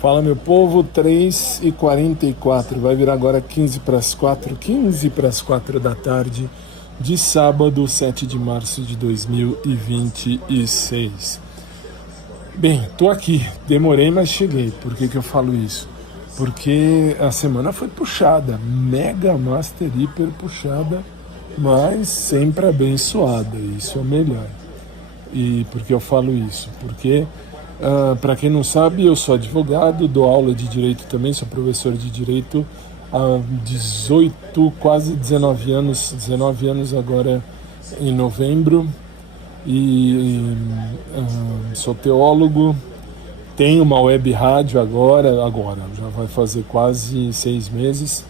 Fala, meu povo, 3h44, vai virar agora 15 para as 4, 15 para as 4 da tarde de sábado, 7 de março de 2026. Bem, tô aqui, demorei, mas cheguei. Por que eu falo isso? Porque a semana foi puxada, mega, master, hiper puxada, mas sempre abençoada, isso é o melhor. E por que eu falo isso? Porque, para quem não sabe, eu sou advogado, dou aula de direito também, sou professor de direito há 18, quase 19 anos agora em novembro, e sou teólogo, tenho uma web rádio agora, já vai fazer quase 6 meses,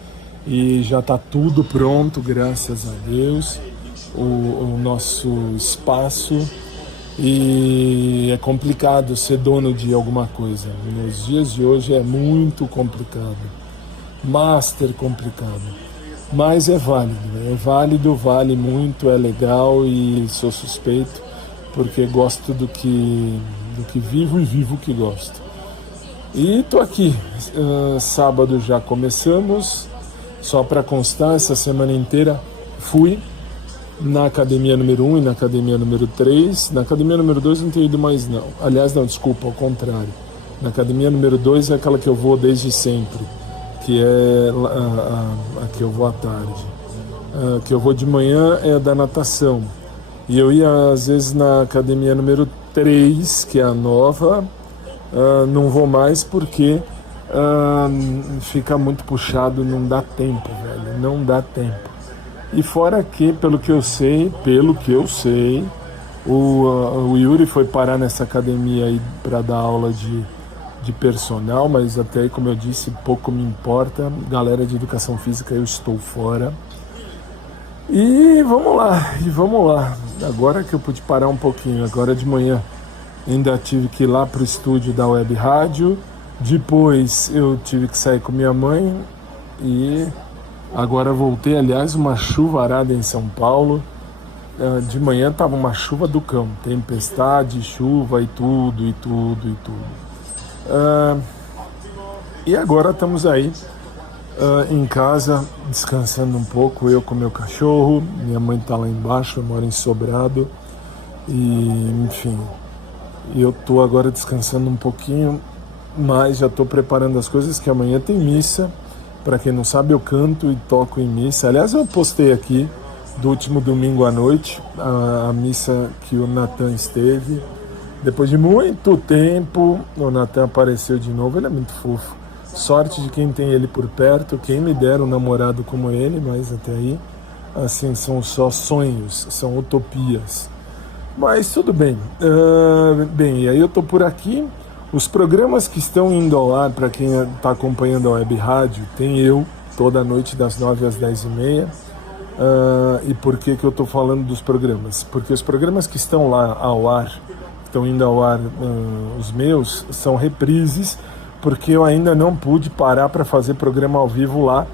e já está tudo pronto, graças a Deus, o nosso espaço. E é complicado ser dono de alguma coisa. Nos dias de hoje é muito complicado. Master complicado. Mas é válido, vale muito, é legal e sou suspeito porque gosto do que vivo e vivo o que gosto. E tô aqui. Sábado já começamos. Só para constar, essa semana inteira fui na academia número 1 e na academia número 3. Na academia número 2 não tenho ido mais não. Aliás, não, desculpa, ao contrário. Na academia número 2 é aquela que eu vou desde sempre, que é a que eu vou à tarde. A que eu vou de manhã é a da natação. E eu ia às vezes na academia número 3, que é a nova. Não vou mais porque fica muito puxado, não dá tempo, velho. Não dá tempo. E fora que, pelo que eu sei, o Yuri foi parar nessa academia aí para dar aula de personal, mas até aí, como eu disse, pouco me importa. Galera de educação física, eu estou fora. E vamos lá. Agora que eu pude parar um pouquinho, agora de manhã, ainda tive que ir lá pro estúdio da web rádio. Depois eu tive que sair com minha mãe e agora voltei. Aliás, uma chuvarada em São Paulo. De manhã tava uma chuva do cão, tempestade, chuva e tudo. E agora estamos aí em casa, descansando um pouco, eu com meu cachorro. Minha mãe tá lá embaixo, eu moro em Sobrado. E, enfim, eu tô agora descansando um pouquinho, mas já tô preparando as coisas, que amanhã tem missa. Para quem não sabe, eu canto e toco em missa. Aliás, eu postei aqui do último domingo à noite a missa que o Natan esteve. Depois de muito tempo, o Natan apareceu de novo. Ele é muito fofo. Sorte de quem tem ele por perto. Quem me dera um namorado como ele, mas até aí, assim, são só sonhos, são utopias. Mas tudo bem. Bem, e aí eu tô por aqui. Os programas que estão indo ao ar, para quem está acompanhando a web rádio, tem eu, toda noite das 9 às 10h30. E por que eu estou falando dos programas? Porque os programas que estão lá ao ar, estão indo ao ar, os meus, são reprises, porque eu ainda não pude parar para fazer programa ao vivo lá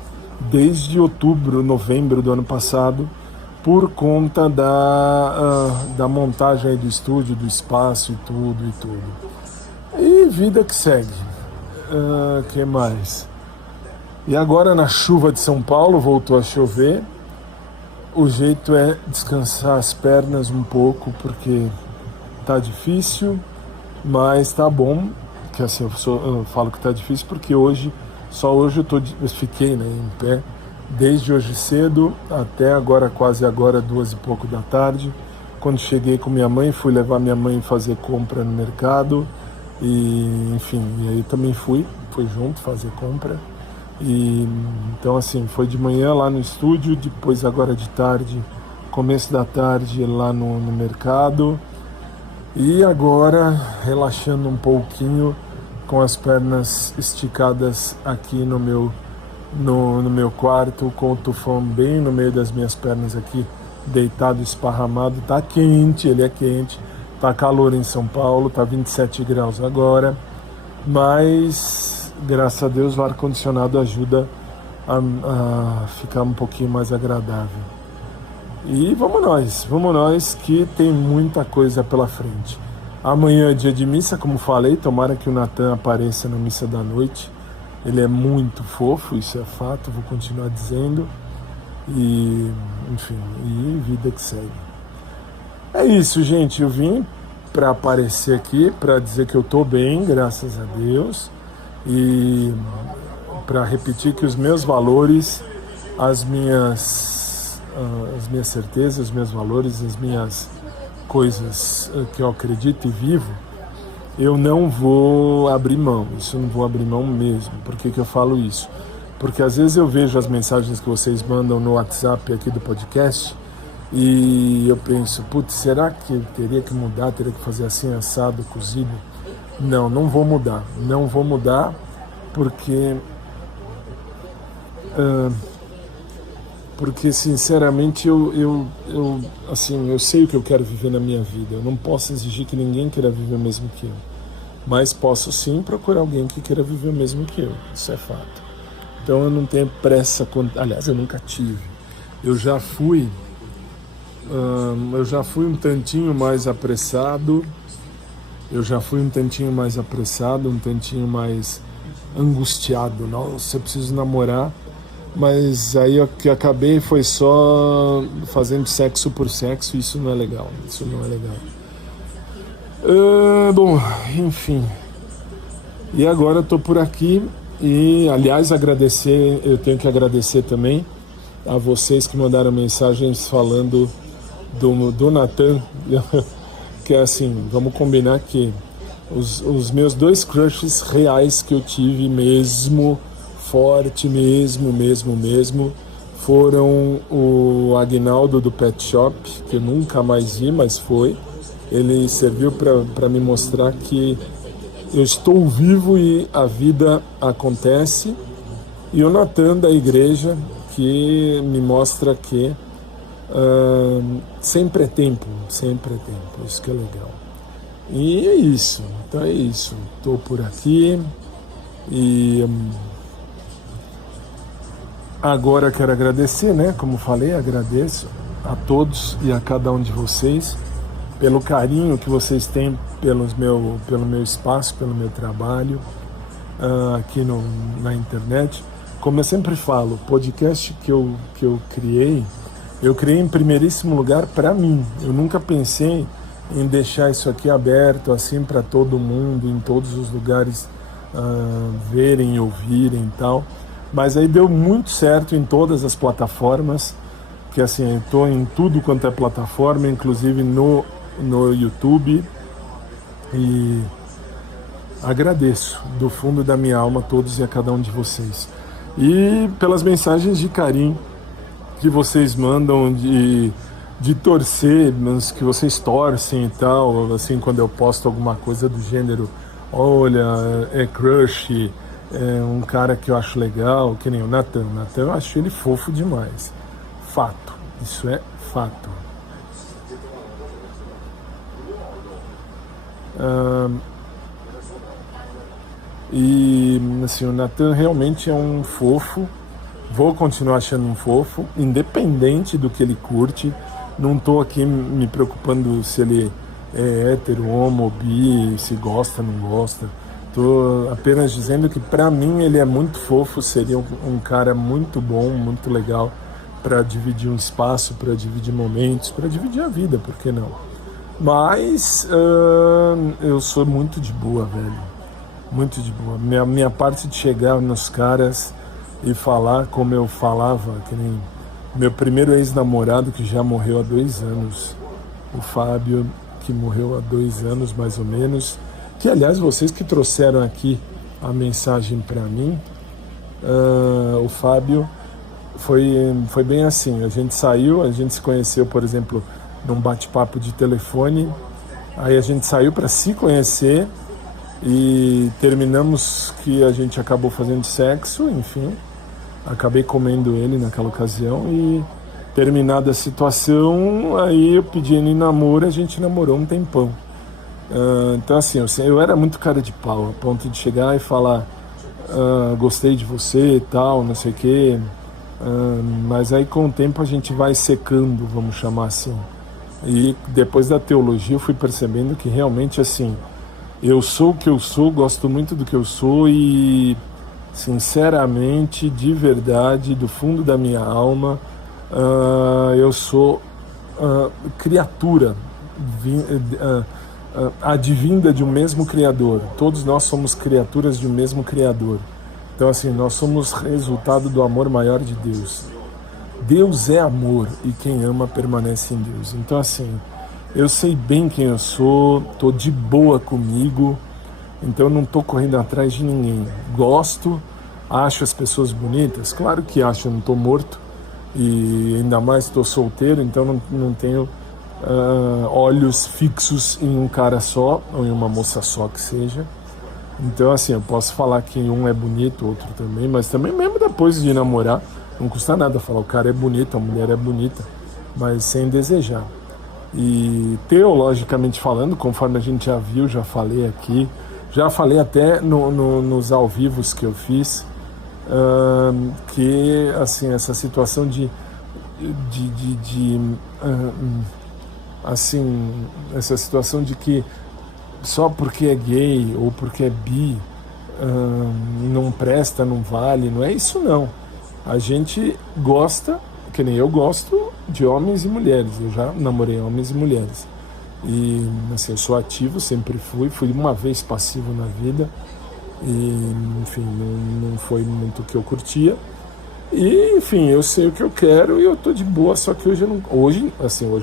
desde outubro, novembro do ano passado, por conta da montagem aí do estúdio, do espaço e tudo. E vida que segue. Que mais? E agora na chuva de São Paulo, voltou a chover. O jeito é descansar as pernas um pouco, porque tá difícil, mas tá bom. Que assim, eu falo que tá difícil porque só hoje eu fiquei, né, em pé, desde hoje cedo até agora, quase agora, 2h pouco da tarde. Quando cheguei com minha mãe, fui levar minha mãe fazer compra no mercado. E enfim, e aí também fui junto fazer compra. E então assim, foi de manhã lá no estúdio, depois agora de tarde, começo da tarde lá no mercado, e agora relaxando um pouquinho com as pernas esticadas aqui no meu quarto, com o tufão bem no meio das minhas pernas aqui, deitado, esparramado. Tá quente, ele é quente. Tá calor em São Paulo, tá 27 graus agora, mas graças a Deus o ar-condicionado ajuda a ficar um pouquinho mais agradável. E vamos nós que tem muita coisa pela frente. Amanhã é dia de missa, como falei, tomara que o Natan apareça na missa da noite. Ele é muito fofo, isso é fato, vou continuar dizendo. E, enfim, e vida que segue. É isso, gente, eu vim para aparecer aqui, para dizer que eu tô bem, graças a Deus. E para repetir que os meus valores, as minhas certezas, os meus valores, as minhas coisas que eu acredito e vivo, eu não vou abrir mão, isso eu não vou abrir mão mesmo. Por que eu falo isso? Porque às vezes eu vejo as mensagens que vocês mandam no WhatsApp aqui do podcast e eu penso, putz, será que eu teria que mudar, teria que fazer assim, assado, cozido? Não, não vou mudar porque sinceramente eu sei o que eu quero viver na minha vida. Eu não posso exigir que ninguém queira viver o mesmo que eu, mas posso sim procurar alguém que queira viver o mesmo que eu, isso é fato. Então eu não tenho pressa, aliás, eu nunca tive. Eu já fui um tantinho mais apressado, um tantinho mais angustiado. Nossa, eu preciso namorar. Mas aí o que acabei foi só fazendo sexo por sexo, isso não é legal. Bom, enfim. E agora eu tô por aqui e, aliás, eu tenho que agradecer também a vocês que mandaram mensagens falando do Natan, que é assim, vamos combinar que os meus 2 crushes reais que eu tive mesmo, forte mesmo, foram o Aguinaldo do Pet Shop, que eu nunca mais vi, mas foi. Ele serviu para me mostrar que eu estou vivo e a vida acontece. E o Natan da igreja, que me mostra que sempre é tempo, isso que é legal. E é isso, então é isso. Estou por aqui e agora quero agradecer, né? Como falei, agradeço a todos e a cada um de vocês pelo carinho que vocês têm pelo meu espaço, pelo meu trabalho aqui na internet. Como eu sempre falo, o podcast que eu criei em primeiríssimo lugar para mim. Eu nunca pensei em deixar isso aqui aberto assim para todo mundo, em todos os lugares verem, ouvirem e tal. Mas aí deu muito certo em todas as plataformas, que assim, eu estou em tudo quanto é plataforma, inclusive no YouTube. E agradeço do fundo da minha alma a todos e a cada um de vocês. E pelas mensagens de carinho que vocês mandam, de torcer, mas que vocês torcem e tal, assim, quando eu posto alguma coisa do gênero, olha, é crush, é um cara que eu acho legal, que nem o Natan. O Natan, eu acho ele fofo demais. Fato. Isso é fato. E assim, o Natan realmente é um fofo. Vou continuar achando um fofo, independente do que ele curte. Não tô aqui me preocupando se ele é hétero, homo, bi, se gosta, não gosta. Tô apenas dizendo que para mim ele é muito fofo, seria um cara muito bom, muito legal para dividir um espaço, para dividir momentos, para dividir a vida, por que não? Mas eu sou muito de boa, velho. Muito de boa. Minha parte de chegar nos caras e falar como eu falava, que nem meu primeiro ex-namorado, que já morreu há 2 anos, o Fábio, que morreu há 2 anos mais ou menos, que aliás vocês que trouxeram aqui a mensagem para mim, o Fábio, foi bem assim, a gente se conheceu, por exemplo, num bate-papo de telefone, aí a gente saiu para se conhecer e terminamos que a gente acabou fazendo sexo, enfim, acabei comendo ele naquela ocasião e terminada a situação, aí eu pedi ele em namoro, a gente namorou um tempão. Então assim, eu era muito cara de pau, a ponto de chegar e falar gostei de você e tal, não sei o quê, mas aí com o tempo a gente vai secando, vamos chamar assim, E depois da teologia eu fui percebendo que realmente, assim, eu sou o que eu sou, gosto muito do que eu sou e, sinceramente, de verdade, do fundo da minha alma, eu sou criatura advinda de um mesmo Criador. Todos nós somos criaturas de um mesmo Criador. Então, assim, nós somos resultado do amor maior de Deus. Deus é amor e quem ama permanece em Deus. Então, assim, eu sei bem quem eu sou, tô de boa comigo, então não tô correndo atrás de ninguém. Gosto, acho as pessoas bonitas, claro que acho, eu não tô morto e ainda mais estou solteiro, então não tenho olhos fixos em um cara só ou em uma moça só que seja. Então, assim, eu posso falar que um é bonito, outro também, mas também mesmo depois de namorar, não custa nada falar o cara é bonito, a mulher é bonita, mas sem desejar. E teologicamente falando, conforme a gente já viu, já falei aqui, já falei até nos ao vivos que eu fiz, que, assim, essa situação assim, essa situação de que só porque é gay ou porque é bi não presta, não vale, não é isso não. A gente gosta, que nem eu gosto, de homens e mulheres. Eu já namorei homens e mulheres. E, assim, eu sou ativo, sempre fui uma vez passivo na vida. E, enfim, não foi muito o que eu curtia. E, enfim, eu sei o que eu quero e eu tô de boa, só que hoje eu não... Hoje,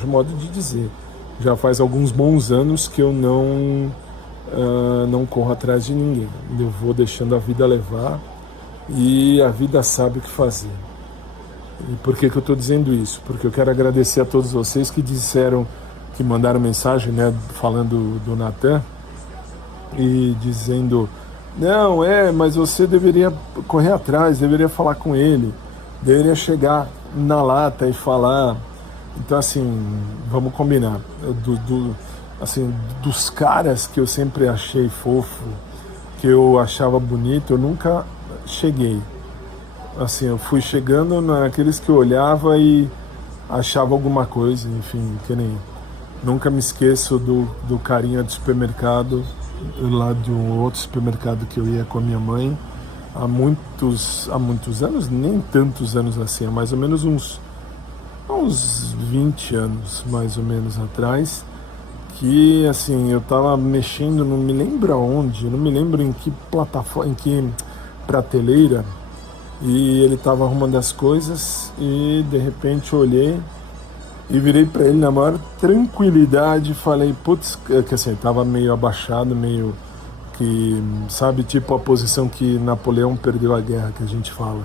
modo de dizer, já faz alguns bons anos que eu não corro atrás de ninguém. Eu vou deixando a vida levar e a vida sabe o que fazer. E por que eu estou dizendo isso? Porque eu quero agradecer a todos vocês que disseram, que mandaram mensagem, né, falando do Natan e dizendo: não, mas você deveria correr atrás, deveria falar com ele, deveria chegar na lata e falar. Então, assim, vamos combinar. Assim, dos caras que eu sempre achei fofo, que eu achava bonito, eu nunca cheguei. Assim, eu fui chegando naqueles que eu olhava e achava alguma coisa, enfim, que nem... Nunca me esqueço do carinha do supermercado, lá de um outro supermercado que eu ia com a minha mãe, há muitos anos, nem tantos anos assim, há mais ou menos uns 20 anos, mais ou menos, atrás, que, assim, eu tava mexendo, não me lembro aonde, não me lembro em que plataforma, em que prateleira, e ele tava arrumando as coisas e, de repente, eu olhei e virei para ele na maior tranquilidade e falei, putz, que assim, tava meio abaixado, meio que, sabe, tipo a posição que Napoleão perdeu a guerra, que a gente fala.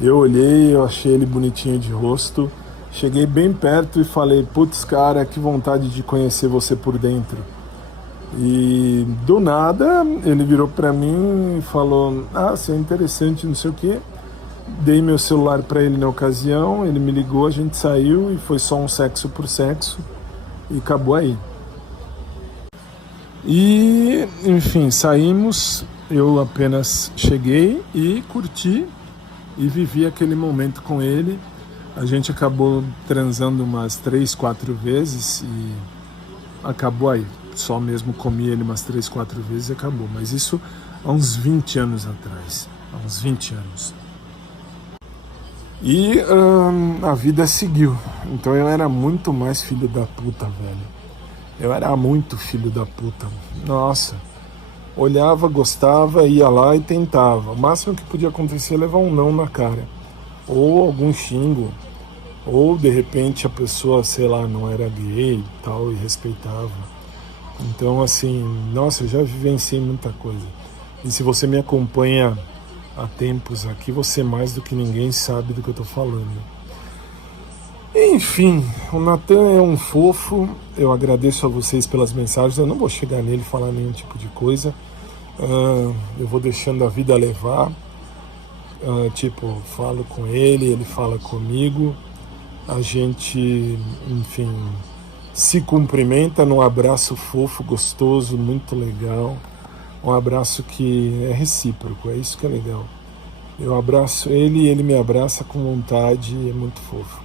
Eu olhei, eu achei ele bonitinho de rosto, cheguei bem perto e falei, putz, cara, que vontade de conhecer você por dentro. E do nada ele virou para mim e falou, você é interessante, não sei o quê. Dei meu celular para ele na ocasião, ele me ligou, a gente saiu e foi só um sexo por sexo e acabou aí. E, enfim, saímos, eu apenas cheguei e curti e vivi aquele momento com ele. A gente acabou transando umas 3, 4 vezes e acabou aí. Só mesmo comi ele umas 3, 4 vezes e acabou. Mas isso há uns 20 anos atrás. Há uns 20 anos. E a vida seguiu. Então eu era muito mais filho da puta, velho. Eu era muito filho da puta. Nossa. Olhava, gostava, ia lá e tentava. O máximo que podia acontecer é levar um não na cara. Ou algum xingo. Ou de repente a pessoa, sei lá, não era gay e tal, e respeitava. Então, assim, nossa, eu já vivenciei muita coisa. E se você me acompanha há tempos aqui, você mais do que ninguém sabe do que eu tô falando. Enfim, o Natan é um fofo. Eu agradeço a vocês pelas mensagens. Eu não vou chegar nele e falar nenhum tipo de coisa. Eu vou deixando a vida levar. Falo com ele, ele fala comigo. A gente, enfim, se cumprimenta num abraço fofo, gostoso, muito legal. Um abraço que é recíproco, é isso que é legal. Eu abraço ele e ele me abraça com vontade, é muito fofo.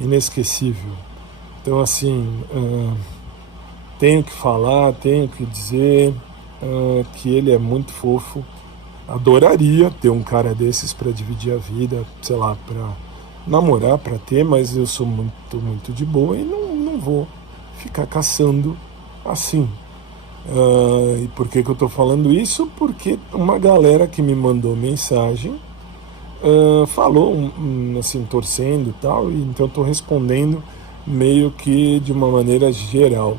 Inesquecível. Então, assim, tenho que falar, tenho que dizer que ele é muito fofo. Adoraria ter um cara desses para dividir a vida, sei lá, para namorar, para ter, mas eu sou muito, muito de boa e não vou ficar caçando assim. E por que eu estou falando isso? Porque uma galera que me mandou mensagem falou, assim, torcendo e tal, e então eu estou respondendo meio que de uma maneira geral.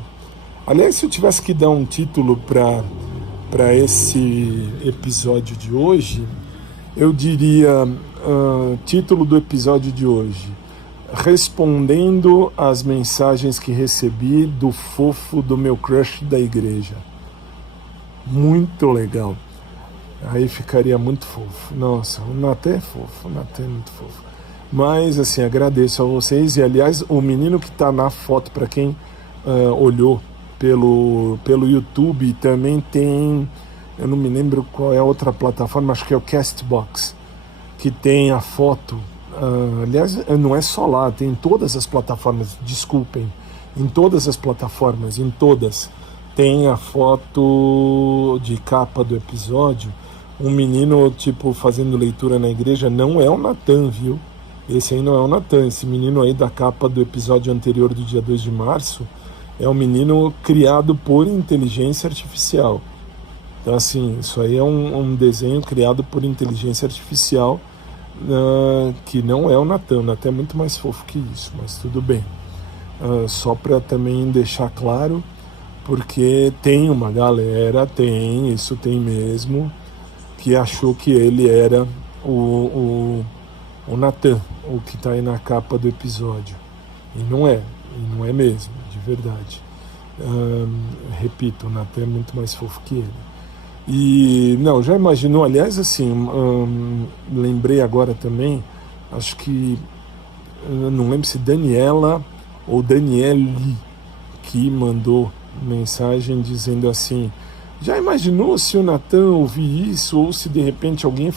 Aliás, se eu tivesse que dar um título para esse episódio de hoje, eu diria, título do episódio de hoje: respondendo às mensagens que recebi do fofo do meu crush da igreja. Muito legal. Aí ficaria muito fofo. Nossa, o Natan é fofo, o Natan é muito fofo. Mas, assim, agradeço a vocês. E, aliás, o menino que está na foto, para quem olhou pelo YouTube, também tem, eu não me lembro qual é a outra plataforma, acho que é o Castbox, que tem a foto. Aliás, não é só lá, tem em todas as plataformas, desculpem, em todas as plataformas, em todas, tem a foto de capa do episódio, um menino, tipo, fazendo leitura na igreja. Não é o Natan, viu? Esse aí não é o Natan, esse menino aí da capa do episódio anterior do dia 2 de março é um menino criado por inteligência artificial. Então, assim, isso aí é um desenho criado por inteligência artificial, que não é o Natan. O Natan é muito mais fofo que isso, mas tudo bem. Só para também deixar claro, porque tem uma galera, isso tem mesmo, que achou que ele era o Natan, o que está aí na capa do episódio. E não é mesmo, de verdade. Repito, o Natan é muito mais fofo que ele. E, não, já imaginou, aliás, assim, lembrei agora também, acho que, não lembro se Daniela ou Daniele, que mandou mensagem dizendo assim: já imaginou se o Natan ouvir isso, ou se de repente alguém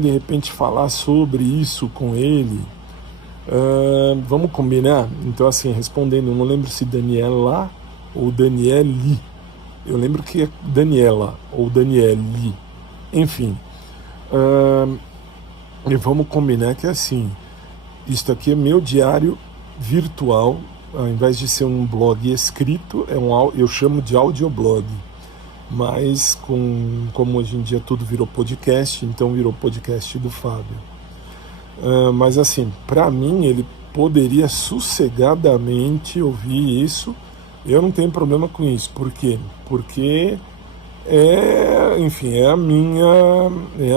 de repente falar sobre isso com ele? Vamos combinar? Então, assim, respondendo, não lembro se Daniela ou Daniele. Eu lembro que é Daniela ou Daniele. Enfim. E vamos combinar que, assim, isto aqui é meu diário virtual. Ao invés de ser um blog escrito, eu chamo de audioblog. Mas como hoje em dia tudo virou podcast, então virou podcast do Fábio. Mas, assim, para mim, ele poderia sossegadamente ouvir isso. Eu não tenho problema com isso. Por quê? Porque enfim, é a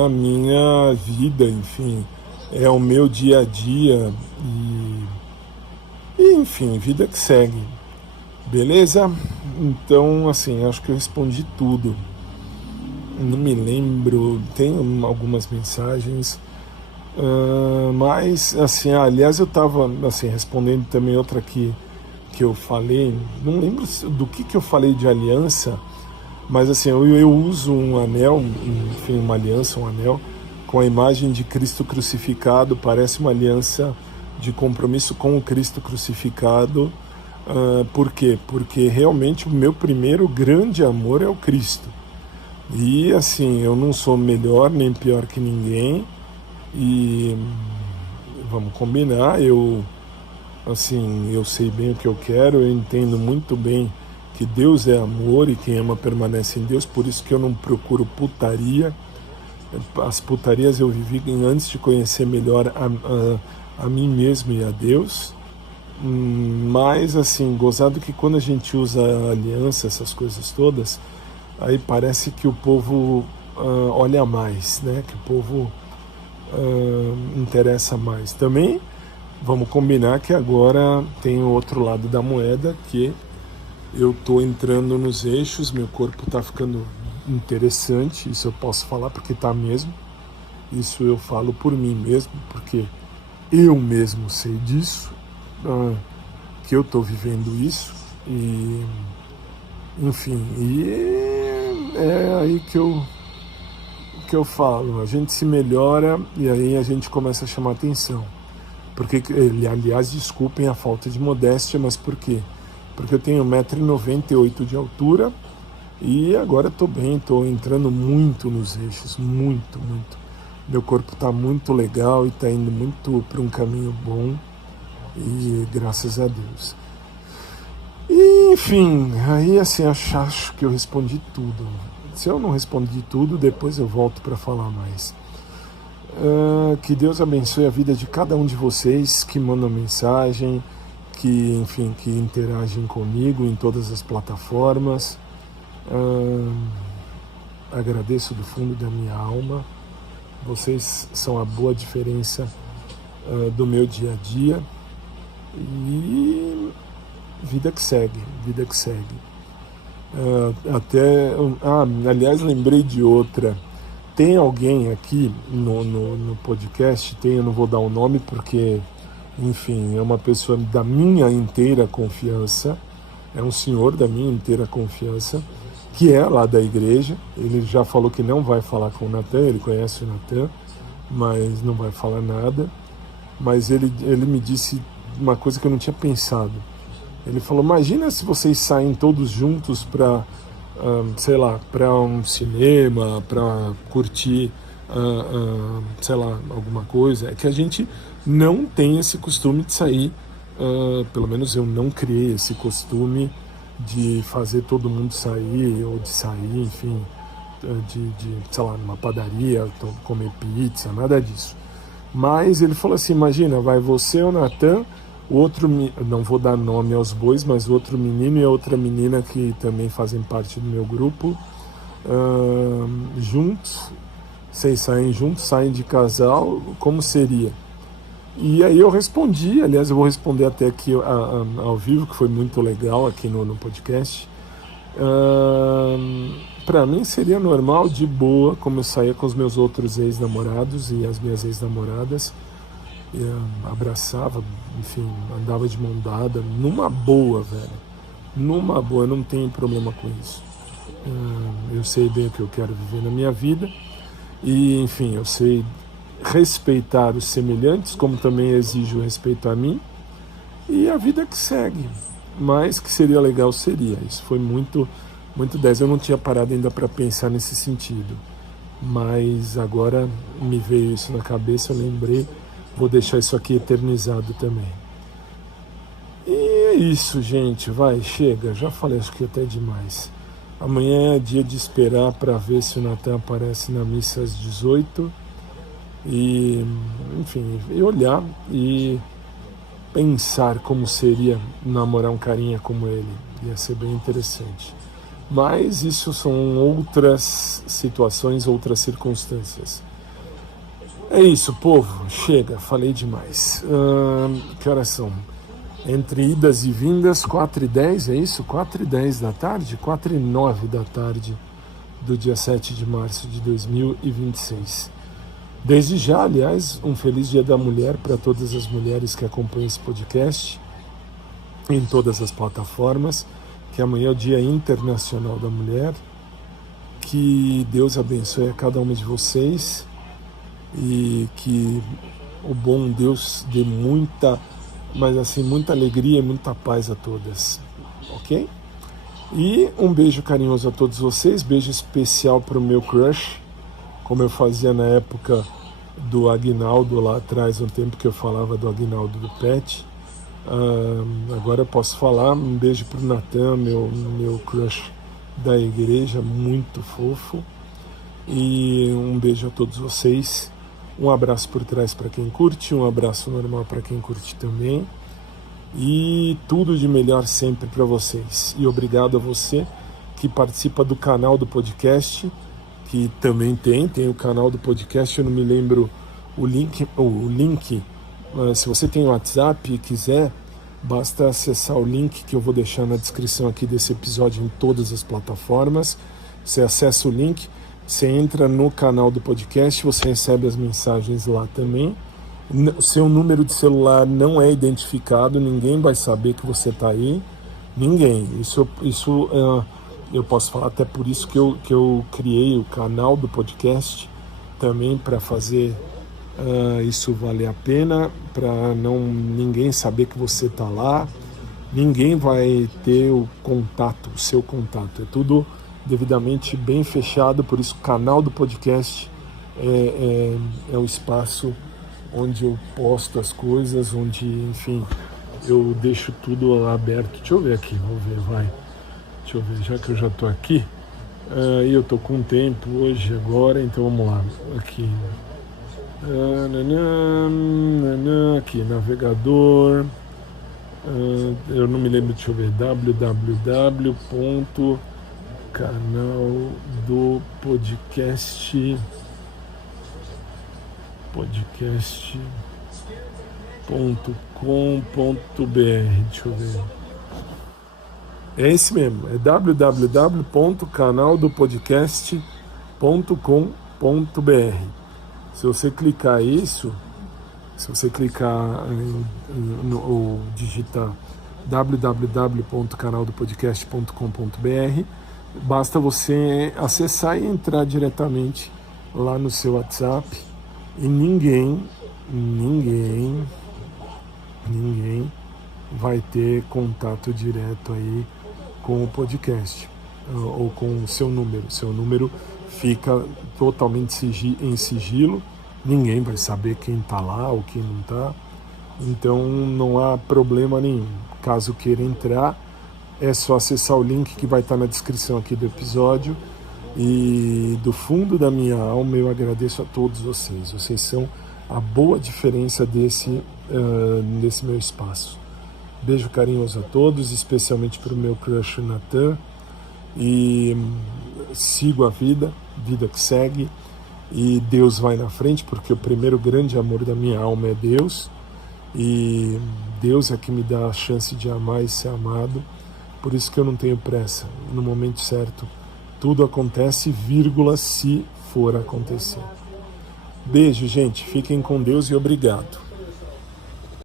minha vida, enfim, é o meu dia a dia e enfim, vida que segue. Beleza? Então, assim, acho que eu respondi tudo. Não me lembro, tem algumas mensagens, mas, assim, aliás, eu estava, assim, respondendo também outra que eu falei, não lembro do que eu falei de aliança, mas, assim, eu uso um anel, enfim, uma aliança, um anel, com a imagem de Cristo crucificado. Parece uma aliança de compromisso com o Cristo crucificado. Por quê? Porque realmente o meu primeiro grande amor é o Cristo. E, assim, eu não sou melhor nem pior que ninguém, e vamos combinar, eu sei bem o que eu quero, eu entendo muito bem que Deus é amor e quem ama permanece em Deus, por isso que eu não procuro putaria. As putarias eu vivi antes de conhecer melhor a mim mesmo e a Deus. Mas, assim, gozado que quando a gente usa aliança, essas coisas todas, aí parece que o povo olha mais, né? Que o povo interessa mais. Também vamos combinar que agora tem o outro lado da moeda, que eu estou entrando nos eixos, meu corpo está ficando interessante, isso eu posso falar porque está mesmo. Isso eu falo por mim mesmo, porque eu mesmo sei disso, que eu estou vivendo isso, e enfim, e é aí que eu falo, a gente se melhora e aí a gente começa a chamar atenção. Porque, aliás, desculpem a falta de modéstia, mas por quê? Porque eu tenho 1,98 m de altura e agora estou bem, estou entrando muito nos eixos, muito. Meu corpo está muito legal e está indo muito para um caminho bom e graças a Deus. E, enfim, aí assim, acho que eu respondi tudo. Se eu não respondi tudo, depois eu volto para falar mais. Que Deus abençoe a vida de cada um de vocês que mandam mensagem, que interagem comigo em todas as plataformas. Agradeço do fundo da minha alma. Vocês são a boa diferença do meu dia a dia. E vida que segue. Aliás, lembrei de outra. Tem alguém aqui no podcast, eu não vou dar o nome porque, enfim, é uma pessoa da minha inteira confiança, é um senhor da minha inteira confiança, que é lá da igreja. Ele já falou que não vai falar com o Natan, ele conhece o Natan, mas não vai falar nada. Mas ele me disse uma coisa que eu não tinha pensado. Ele falou, imagina se vocês saem todos juntos para, para um cinema, para curtir, alguma coisa. É que a gente não tem esse costume de sair, pelo menos eu não criei esse costume de fazer todo mundo sair, ou de sair, enfim, numa padaria, comer pizza, nada disso. Mas ele falou assim, imagina, vai você, o Natan, o outro, não vou dar nome aos bois, mas o outro menino e a outra menina que também fazem parte do meu grupo, juntos, vocês saem juntos, saem de casal, como seria? E aí eu respondi, aliás eu vou responder até aqui ao vivo, que foi muito legal aqui no podcast. Para mim seria normal, de boa, como eu saía com os meus outros ex-namorados e as minhas ex-namoradas, abraçava, enfim, andava de mão dada, numa boa, velho. Numa boa, eu não tenho problema com isso. Eu sei bem o que eu quero viver na minha vida e, enfim, eu sei respeitar os semelhantes, como também exijo respeito a mim, e a vida que segue. Mas que seria legal, seria. Isso foi muito 10. Eu não tinha parado ainda para pensar nesse sentido, mas agora me veio isso na cabeça, eu lembrei. Vou deixar isso aqui eternizado também. E é isso, gente. Vai, chega. Já falei, acho que até demais. Amanhã é dia de esperar para ver se o Natan aparece na missa às 18. E, enfim, olhar e pensar como seria namorar um carinha como ele. Ia ser bem interessante. Mas isso são outras situações, outras circunstâncias. É isso, povo. Chega, falei demais. Que horas são? Entre idas e vindas, 4h10, é isso? 4h10 da tarde? 4h09 da tarde do dia 7 de março de 2026. Desde já, aliás, um feliz Dia da Mulher para todas as mulheres que acompanham esse podcast em todas as plataformas, que amanhã é o Dia Internacional da Mulher. Que Deus abençoe a cada uma de vocês e que o bom Deus dê muita alegria e muita paz a todas, ok? E um beijo carinhoso a todos vocês, beijo especial para o meu crush, como eu fazia na época do Aguinaldo lá atrás, um tempo que eu falava do Aguinaldo do Pet. Agora eu posso falar, um beijo para o Natan, meu crush da igreja, muito fofo, e um beijo a todos vocês. Um abraço por trás para quem curte, um abraço normal para quem curte também. E tudo de melhor sempre para vocês. E obrigado a você que participa do canal do podcast, que também tem o canal do podcast, eu não me lembro o link. Se você tem o WhatsApp e quiser, basta acessar o link que eu vou deixar na descrição aqui desse episódio em todas as plataformas. Você acessa o link, você entra no canal do podcast, você recebe as mensagens lá também. Seu número de celular não é identificado, ninguém vai saber que você está aí. Ninguém. Isso eu posso falar, até por isso que eu criei o canal do podcast também, para fazer Isso vale a pena para não ninguém saber que você está lá. Ninguém vai ter o seu contato. É tudo devidamente bem fechado, por isso o canal do podcast é o espaço onde eu posto as coisas, onde, enfim, eu deixo tudo aberto. Deixa eu ver aqui, vamos ver, vai. Deixa eu ver, já que eu já estou aqui, e eu estou com tempo hoje, agora, então vamos lá. Aqui, aqui, navegador, eu não me lembro, deixa eu ver, www.canaldopodcast.com.br, deixa eu ver. É esse mesmo, é www.canaldopodcast.com.br. Se você clicar ou digitar www.canaldopodcast.com.br, basta você acessar e entrar diretamente lá no seu WhatsApp e ninguém vai ter contato direto aí com o podcast ou com o seu número. Seu número fica totalmente em sigilo, ninguém vai saber quem está lá ou quem não está, então não há problema nenhum. Caso queira entrar, é só acessar o link que vai estar na descrição aqui do episódio, e do fundo da minha alma eu agradeço a todos vocês. Vocês são a boa diferença desse meu espaço. Beijo carinhoso a todos, especialmente para o meu crush Natan, e sigo a vida que segue, e Deus vai na frente, porque o primeiro grande amor da minha alma é Deus, e Deus é que me dá a chance de amar e ser amado, por isso que eu não tenho pressa. No momento certo tudo acontece, vírgula, se for acontecer. Beijo, gente, fiquem com Deus e obrigado.